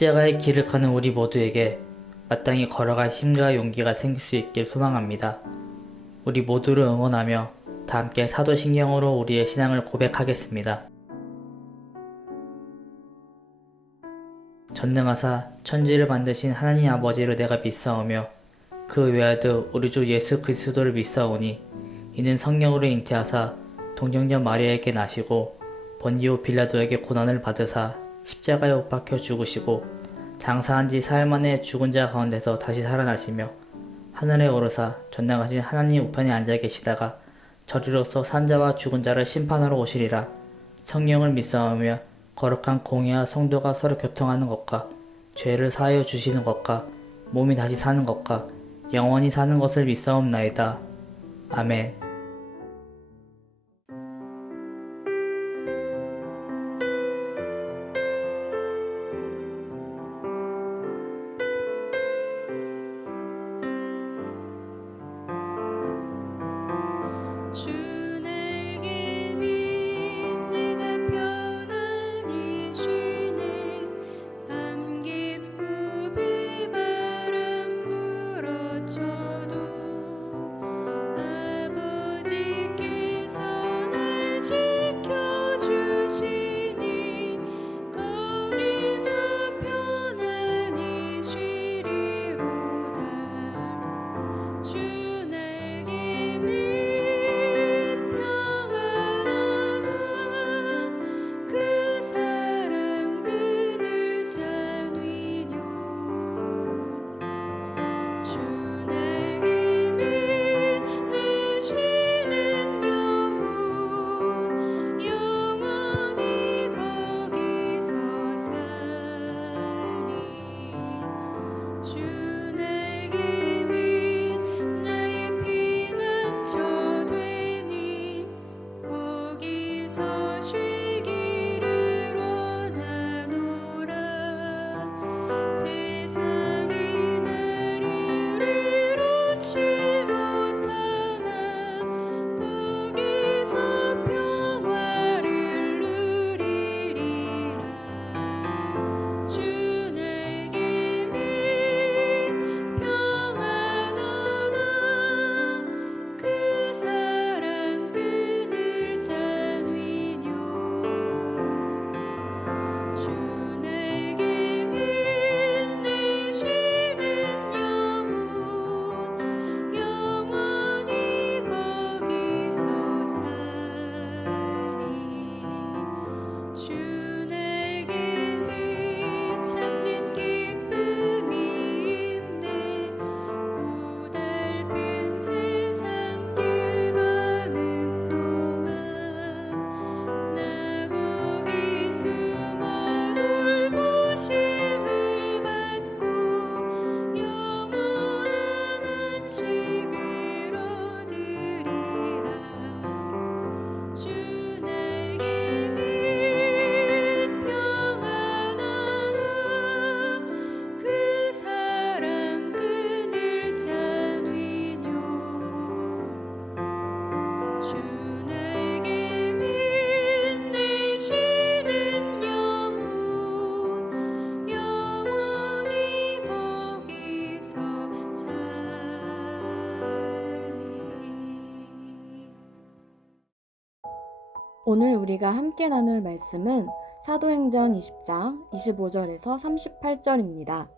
십자가의 길을 가는 우리 모두에게 마땅히 걸어갈 힘과 용기가 생길 수 있길 소망합니다. 우리 모두를 응원하며 다 함께 사도신경으로 우리의 신앙을 고백하겠습니다. 전능하사 천지를 만드신 하나님 아버지를 내가 믿사오며 그 외에도 우리 주 예수 그리스도를 믿사오니 이는 성령으로 잉태하사 동정녀 마리아에게 나시고 번디오 빌라도에게 고난을 받으사 십자가에 못 박혀 죽으시고 장사한 지 사흘 만에 죽은 자 가운데서 다시 살아나시며 하늘에 오르사 전능하신 하나님 우편에 앉아 계시다가 저리로서 산자와 죽은 자를 심판하러 오시리라. 성령을 믿사오며 거룩한 공의와 성도가 서로 교통하는 것과 죄를 사하여 주시는 것과 몸이 다시 사는 것과 영원히 사는 것을 믿사옵나이다. 아멘. 오늘 우리가 함께 나눌 말씀은 사도행전 20장 25절에서 38절입니다.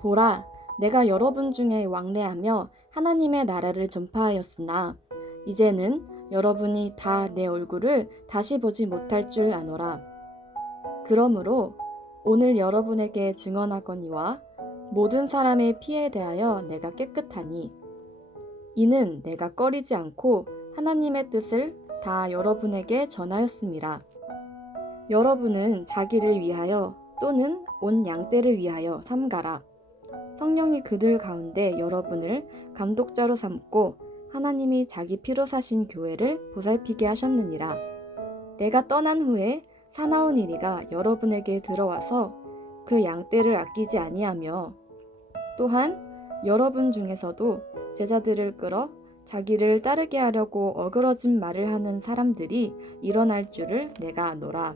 보라, 내가 여러분 중에 왕래하며 하나님의 나라를 전파하였으나 이제는 여러분이 다 내 얼굴을 다시 보지 못할 줄 아노라. 그러므로 오늘 여러분에게 증언하거니와 모든 사람의 피에 대하여 내가 깨끗하니 이는 내가 꺼리지 않고 하나님의 뜻을 다 여러분에게 전하였음이라. 여러분은 자기를 위하여 또는 온 양떼를 위하여 삼가라. 성령이 그들 가운데 여러분을 감독자로 삼고 하나님이 자기 피로 사신 교회를 보살피게 하셨느니라. 내가 떠난 후에 사나운 이리가 여러분에게 들어와서 그 양떼를 아끼지 아니하며 또한 여러분 중에서도 제자들을 끌어 자기를 따르게 하려고 어그러진 말을 하는 사람들이 일어날 줄을 내가 아노라.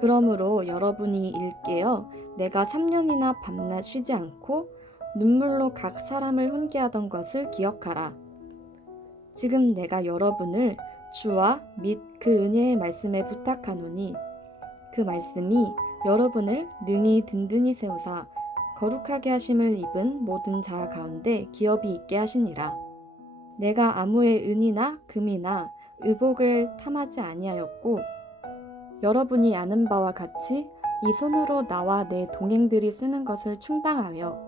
그러므로 여러분이 일깨어 내가 3년이나 밤낮 쉬지 않고 눈물로 각 사람을 훈계하던 것을 기억하라. 지금 내가 여러분을 주와 및 그 은혜의 말씀에 부탁하노니 그 말씀이 여러분을 능히 든든히 세우사 거룩하게 하심을 입은 모든 자 가운데 기업이 있게 하시니라. 내가 아무의 은이나 금이나 의복을 탐하지 아니하였고 여러분이 아는 바와 같이 이 손으로 나와 내 동행들이 쓰는 것을 충당하여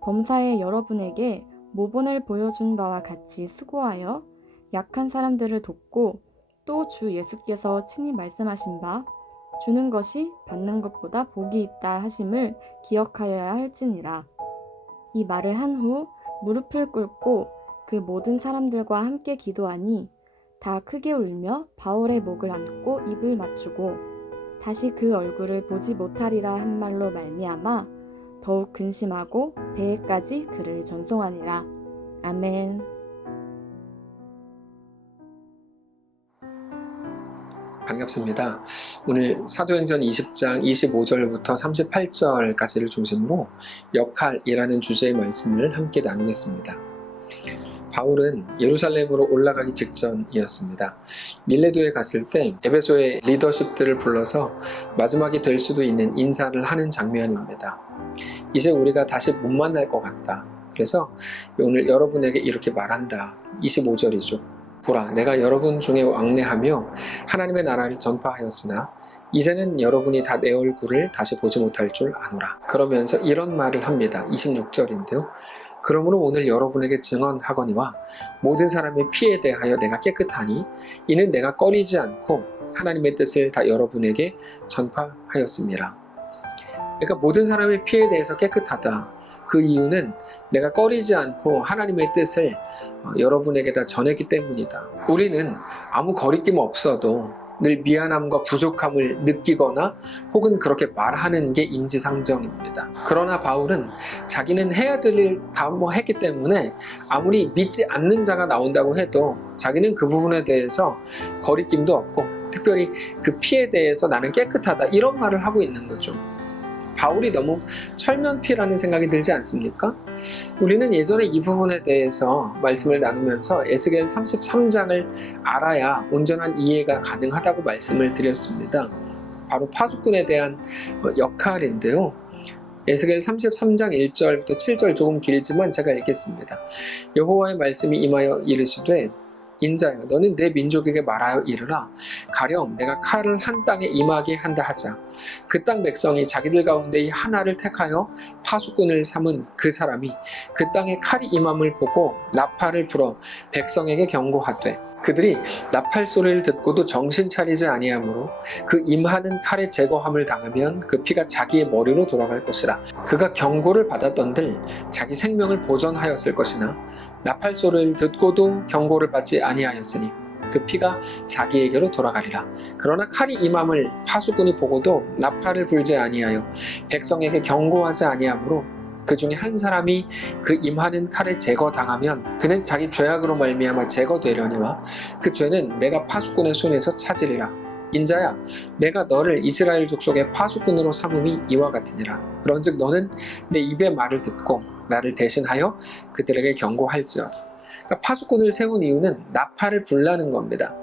범사에 여러분에게 모본을 보여준 바와 같이 수고하여 약한 사람들을 돕고 또 주 예수께서 친히 말씀하신 바 주는 것이 받는 것보다 복이 있다 하심을 기억하여야 할지니라. 이 말을 한 후 무릎을 꿇고 그 모든 사람들과 함께 기도하니 다 크게 울며 바울의 목을 안고 입을 맞추고 다시 그 얼굴을 보지 못하리라 한 말로 말미암아 더욱 근심하고 배에까지 그를 전송하니라. 아멘. 반갑습니다. 오늘 사도행전 20장 25절부터 38절까지를 중심으로 역할이라는 주제의 말씀을 함께 나누겠습니다. 바울은 예루살렘으로 올라가기 직전이었습니다. 밀레도에 갔을 때 에베소의 리더십들을 불러서 마지막이 될 수도 있는 인사를 하는 장면입니다. 이제 우리가 다시 못 만날 것 같다. 그래서 오늘 여러분에게 이렇게 말한다. 25절이죠. 보라, 내가 여러분 중에 왕래하며 하나님의 나라를 전파하였으나 이제는 여러분이 다 내 얼굴을 다시 보지 못할 줄 아노라. 그러면서 이런 말을 합니다. 26절인데요. 그러므로 오늘 여러분에게 증언하거니와 모든 사람의 피에 대하여 내가 깨끗하니 이는 내가 꺼리지 않고 하나님의 뜻을 다 여러분에게 전파하였습니다. 그러니까 모든 사람의 피에 대해서 깨끗하다. 그 이유는 내가 꺼리지 않고 하나님의 뜻을 여러분에게 다 전했기 때문이다. 우리는 아무 거리낌 없어도 늘 미안함과 부족함을 느끼거나 혹은 그렇게 말하는 게 인지상정입니다. 그러나 바울은 자기는 해야 될 일 다 했기 때문에 아무리 믿지 않는 자가 나온다고 해도 자기는 그 부분에 대해서 거리낌도 없고 특별히 그 피에 대해서 나는 깨끗하다 이런 말을 하고 있는 거죠. 바울이 너무 철면피라는 생각이 들지 않습니까? 우리는 예전에 이 부분에 대해서 말씀을 나누면서 에스겔 33장을 알아야 온전한 이해가 가능하다고 말씀을 드렸습니다. 바로 파수꾼에 대한 역할인데요. 에스겔 33장 1절부터 7절 조금 길지만 제가 읽겠습니다. 여호와의 말씀이 임하여 이르시되 인자야 너는 내 민족에게 말하여 이르라 가령 내가 칼을 한 땅에 임하게 한다 하자 그 땅 백성이 자기들 가운데 이 하나를 택하여 파수꾼을 삼은 그 사람이 그 땅에 칼이 임함을 보고 나팔을 불어 백성에게 경고하되 그들이 나팔 소리를 듣고도 정신 차리지 아니하므로 그 임하는 칼의 제거함을 당하면 그 피가 자기의 머리로 돌아갈 것이라. 그가 경고를 받았던들 자기 생명을 보전하였을 것이나 나팔 소리를 듣고도 경고를 받지 아니하였으니 그 피가 자기에게로 돌아가리라. 그러나 칼이 임함을 파수꾼이 보고도 나팔을 불지 아니하여 백성에게 경고하지 아니하므로 그 중에 한 사람이 그 임하는 칼에 제거당하면 그는 자기 죄악으로 말미암아 제거되려니와 그 죄는 내가 파수꾼의 손에서 찾으리라. 인자야 내가 너를 이스라엘 족속의 파수꾼으로 삼음이 이와 같으니라. 그런즉 너는 내 입의 말을 듣고 나를 대신하여 그들에게 경고할지어다. 그러니까 파수꾼을 세운 이유는 나팔을 불라는 겁니다.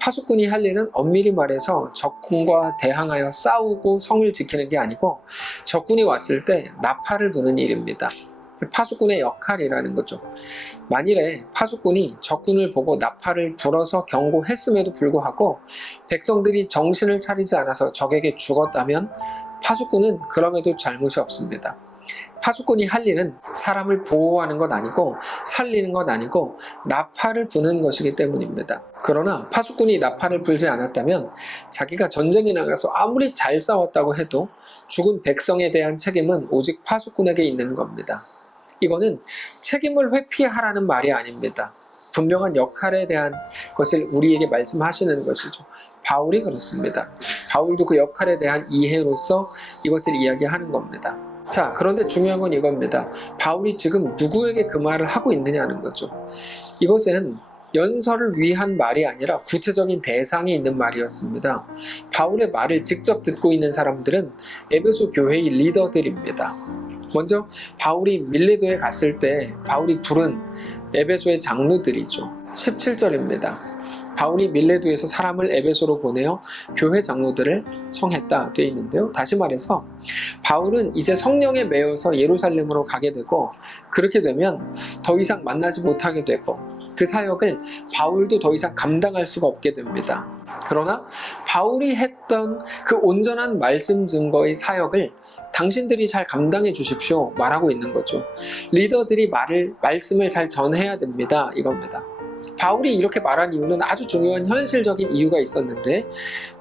파수꾼이 할 일은 엄밀히 말해서 적군과 대항하여 싸우고 성을 지키는 게 아니고 적군이 왔을 때 나팔을 부는 일입니다. 파수꾼의 역할이라는 거죠. 만일에 파수꾼이 적군을 보고 나팔을 불어서 경고했음에도 불구하고 백성들이 정신을 차리지 않아서 적에게 죽었다면 파수꾼은 그럼에도 잘못이 없습니다. 파수꾼이 할 일은 사람을 보호하는 것 아니고 살리는 것 아니고 나팔을 부는 것이기 때문입니다. 그러나 파수꾼이 나팔을 불지 않았다면 자기가 전쟁에 나가서 아무리 잘 싸웠다고 해도 죽은 백성에 대한 책임은 오직 파수꾼에게 있는 겁니다. 이거는 책임을 회피하라는 말이 아닙니다. 분명한 역할에 대한 것을 우리에게 말씀하시는 것이죠. 바울이 그렇습니다. 바울도 그 역할에 대한 이해로서 이것을 이야기하는 겁니다. 자, 그런데 중요한 건 이겁니다. 바울이 지금 누구에게 그 말을 하고 있느냐는 거죠. 이것은 연설을 위한 말이 아니라 구체적인 대상이 있는 말이었습니다. 바울의 말을 직접 듣고 있는 사람들은 에베소 교회의 리더들입니다. 먼저 바울이 밀레도에 갔을 때 바울이 부른 에베소의 장로들이죠. 17절입니다. 바울이 밀레도에서 사람을 에베소로 보내어 교회 장로들을 청했다 되어 있는데요. 다시 말해서 바울은 이제 성령에 매여서 예루살렘으로 가게 되고, 그렇게 되면 더 이상 만나지 못하게 되고 그 사역을 바울도 더 이상 감당할 수가 없게 됩니다. 그러나 바울이 했던 그 온전한 말씀 증거의 사역을 당신들이 잘 감당해 주십시오 말하고 있는 거죠. 리더들이 말씀을 잘 전해야 됩니다, 이겁니다. 바울이 이렇게 말한 이유는 아주 중요한 현실적인 이유가 있었는데,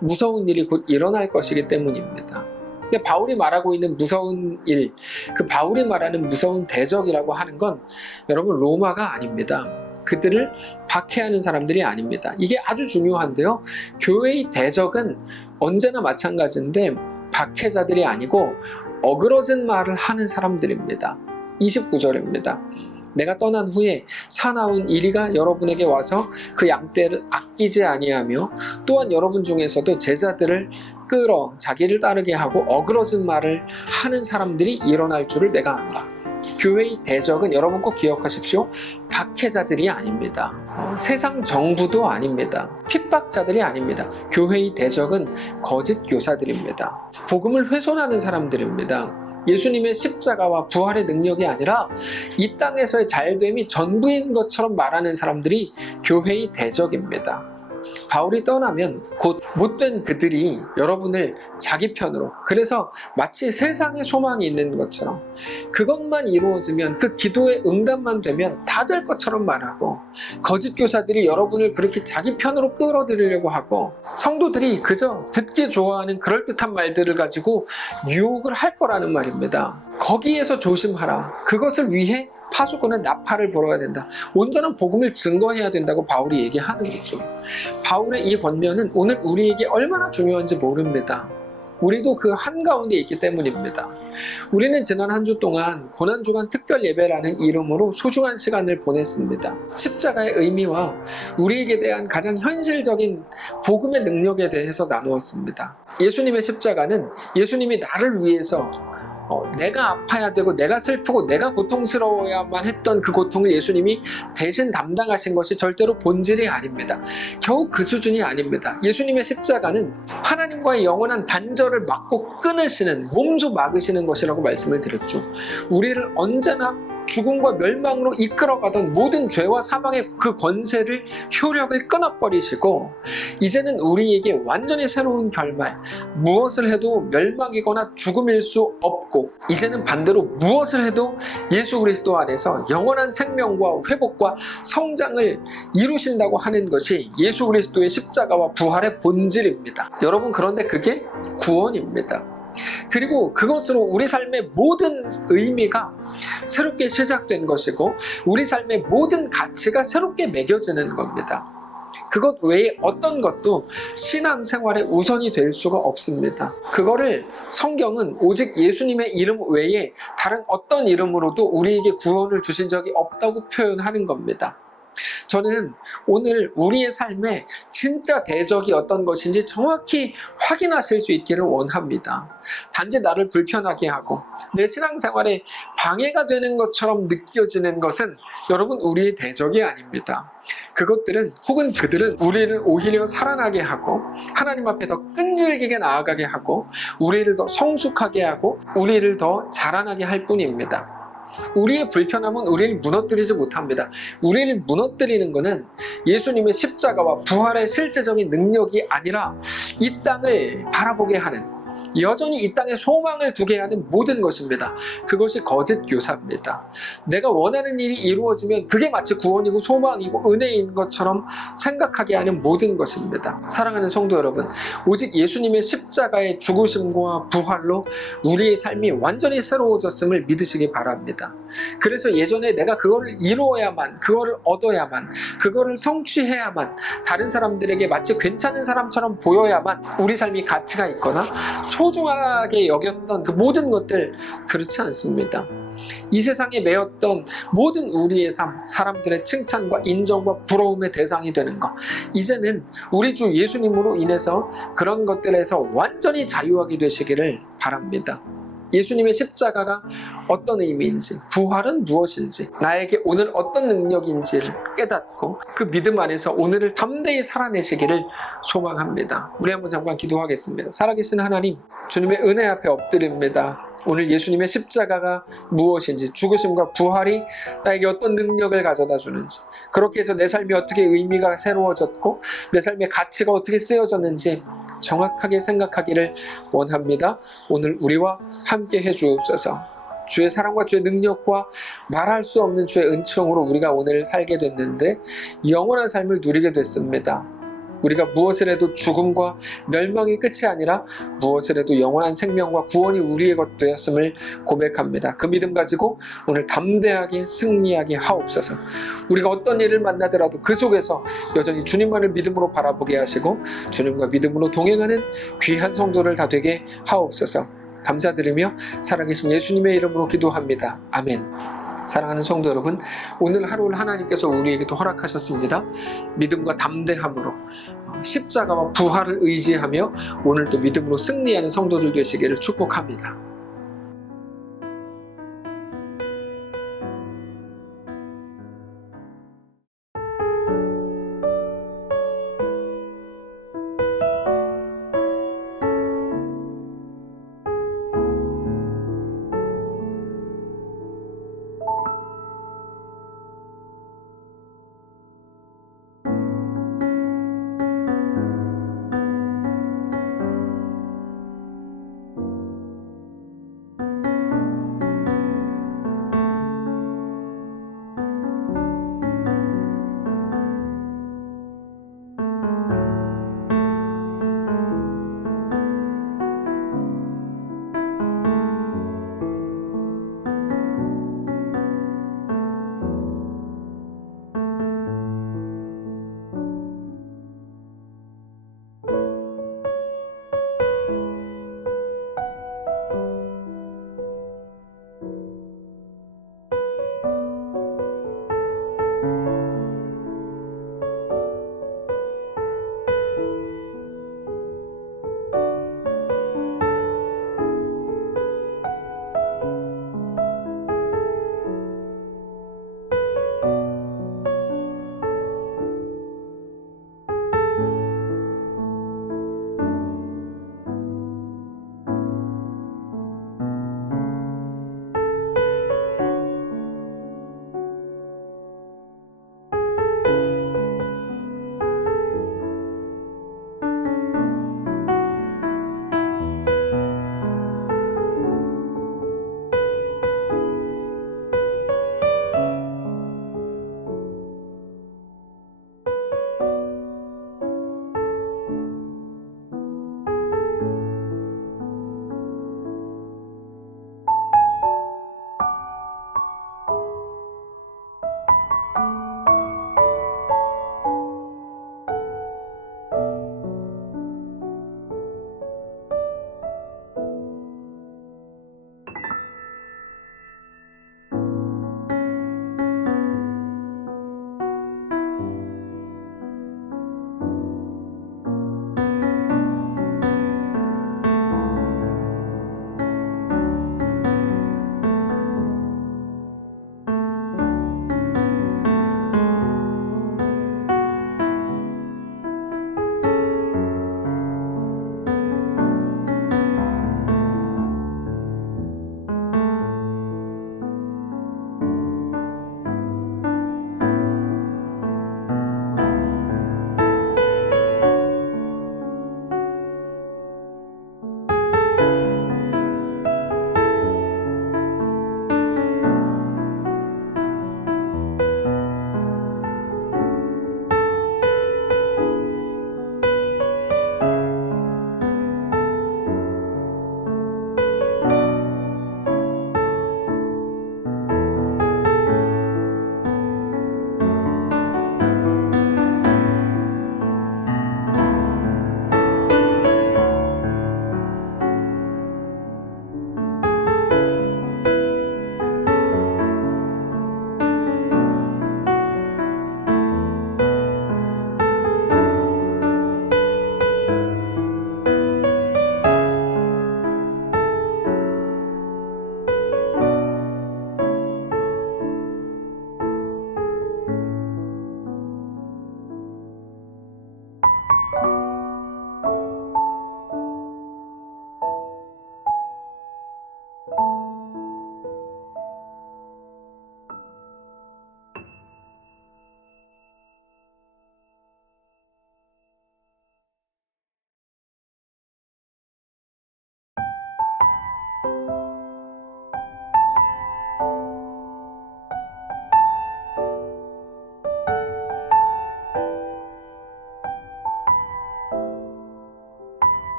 무서운 일이 곧 일어날 것이기 때문입니다. 근데 바울이 말하고 있는 무서운 일, 그 바울이 말하는 무서운 대적이라고 하는 건 여러분 로마가 아닙니다. 그들을 박해하는 사람들이 아닙니다. 이게 아주 중요한데요. 교회의 대적은 언제나 마찬가지인데 박해자들이 아니고 어그러진 말을 하는 사람들입니다. 29절입니다. 내가 떠난 후에 사나운 이리가 여러분에게 와서 그 양떼를 아끼지 아니하며 또한 여러분 중에서도 제자들을 끌어 자기를 따르게 하고 어그러진 말을 하는 사람들이 일어날 줄을 내가 안다. 교회의 대적은 여러분 꼭 기억하십시오. 박해자들이 아닙니다. 세상 정부도 아닙니다. 핍박자들이 아닙니다. 교회의 대적은 거짓 교사들입니다. 복음을 훼손하는 사람들입니다. 예수님의 십자가와 부활의 능력이 아니라 이 땅에서의 잘됨이 전부인 것처럼 말하는 사람들이 교회의 대적입니다. 바울이 떠나면 곧 못된 그들이 여러분을 자기 편으로, 그래서 마치 세상에 소망이 있는 것처럼, 그것만 이루어지면, 그 기도의 응답만 되면 다 될 것처럼 말하고, 거짓 교사들이 여러분을 그렇게 자기 편으로 끌어들이려고 하고, 성도들이 그저 듣기 좋아하는 그럴듯한 말들을 가지고 유혹을 할 거라는 말입니다. 거기에서 조심하라. 그것을 위해 파수꾼은 나팔을 불어야 된다. 온전한 복음을 증거해야 된다고 바울이 얘기하는 거죠. 바울의 이 권면은 오늘 우리에게 얼마나 중요한지 모릅니다. 우리도 그 한가운데 있기 때문입니다. 우리는 지난 한 주 동안 고난주간 특별 예배라는 이름으로 소중한 시간을 보냈습니다. 십자가의 의미와 우리에게 대한 가장 현실적인 복음의 능력에 대해서 나누었습니다. 예수님의 십자가는 예수님이 나를 위해서 내가 아파야 되고 내가 슬프고 내가 고통스러워야만 했던 그 고통을 예수님이 대신 담당하신 것이 절대로 본질이 아닙니다. 겨우 그 수준이 아닙니다. 예수님의 십자가는 하나님과의 영원한 단절을 막고 끊으시는, 몸소 막으시는 것이라고 말씀을 드렸죠. 우리를 언제나 죽음과 멸망으로 이끌어가던 모든 죄와 사망의 그 권세를, 효력을 끊어버리시고 이제는 우리에게 완전히 새로운 결말, 무엇을 해도 멸망이거나 죽음일 수 없고, 이제는 반대로 무엇을 해도 예수 그리스도 안에서 영원한 생명과 회복과 성장을 이루신다고 하는 것이 예수 그리스도의 십자가와 부활의 본질입니다. 여러분, 그런데 그게 구원입니다. 그리고 그것으로 우리 삶의 모든 의미가 새롭게 시작된 것이고 우리 삶의 모든 가치가 새롭게 매겨지는 겁니다. 그것 외에 어떤 것도 신앙생활의 우선이 될 수가 없습니다. 그거를 성경은 오직 예수님의 이름 외에 다른 어떤 이름으로도 우리에게 구원을 주신 적이 없다고 표현하는 겁니다. 저는 오늘 우리의 삶에 진짜 대적이 어떤 것인지 정확히 확인하실 수 있기를 원합니다. 단지 나를 불편하게 하고 내 신앙생활에 방해가 되는 것처럼 느껴지는 것은 여러분 우리의 대적이 아닙니다. 그것들은, 혹은 그들은 우리를 오히려 살아나게 하고 하나님 앞에 더 끈질기게 나아가게 하고 우리를 더 성숙하게 하고 우리를 더 자라나게 할 뿐입니다. 우리의 불편함은 우리를 무너뜨리지 못합니다. 우리를 무너뜨리는 것은 예수님의 십자가와 부활의 실제적인 능력이 아니라 이 땅을 바라보게 하는, 여전히 이 땅에 소망을 두게 하는 모든 것입니다. 그것이 거짓 교사입니다. 내가 원하는 일이 이루어지면 그게 마치 구원이고 소망이고 은혜인 것처럼 생각하게 하는 모든 것입니다. 사랑하는 성도 여러분, 오직 예수님의 십자가의 죽으심과 부활로 우리의 삶이 완전히 새로워졌음을 믿으시기 바랍니다. 그래서 예전에 내가 그거를 이루어야만, 그거를 얻어야만, 그거를 성취해야만, 다른 사람들에게 마치 괜찮은 사람처럼 보여야만 우리 삶이 가치가 있거나 소중하게 여겼던 그 모든 것들, 그렇지 않습니다. 이 세상에 매였던 모든 우리의 삶, 사람들의 칭찬과 인정과 부러움의 대상이 되는 것, 이제는 우리 주 예수님으로 인해서 그런 것들에서 완전히 자유하게 되시기를 바랍니다. 예수님의 십자가가 어떤 의미인지, 부활은 무엇인지, 나에게 오늘 어떤 능력인지를 깨닫고 그 믿음 안에서 오늘을 담대히 살아내시기를 소망합니다. 우리 한번 잠깐 기도하겠습니다. 살아계신 하나님, 주님의 은혜 앞에 엎드립니다. 오늘 예수님의 십자가가 무엇인지, 죽으심과 부활이 나에게 어떤 능력을 가져다 주는지, 그렇게 해서 내 삶이 어떻게 의미가 새로워졌고 내 삶의 가치가 어떻게 쓰여졌는지 정확하게 생각하기를 원합니다. 오늘 우리와 함께 해주옵소서. 주의 사랑과 주의 능력과 말할 수 없는 주의 은총으로 우리가 오늘 살게 됐는데 영원한 삶을 누리게 됐습니다. 우리가 무엇을 해도 죽음과 멸망이 끝이 아니라 무엇을 해도 영원한 생명과 구원이 우리의 것 되었음을 고백합니다. 그 믿음 가지고 오늘 담대하게 승리하게 하옵소서. 우리가 어떤 일을 만나더라도 그 속에서 여전히 주님만을 믿음으로 바라보게 하시고 주님과 믿음으로 동행하는 귀한 성도를 다 되게 하옵소서. 감사드리며 살아계신 예수님의 이름으로 기도합니다. 아멘. 사랑하는 성도 여러분, 오늘 하루를 하나님께서 우리에게도 허락하셨습니다. 믿음과 담대함으로 십자가와 부활을 의지하며 오늘도 믿음으로 승리하는 성도들 되시기를 축복합니다.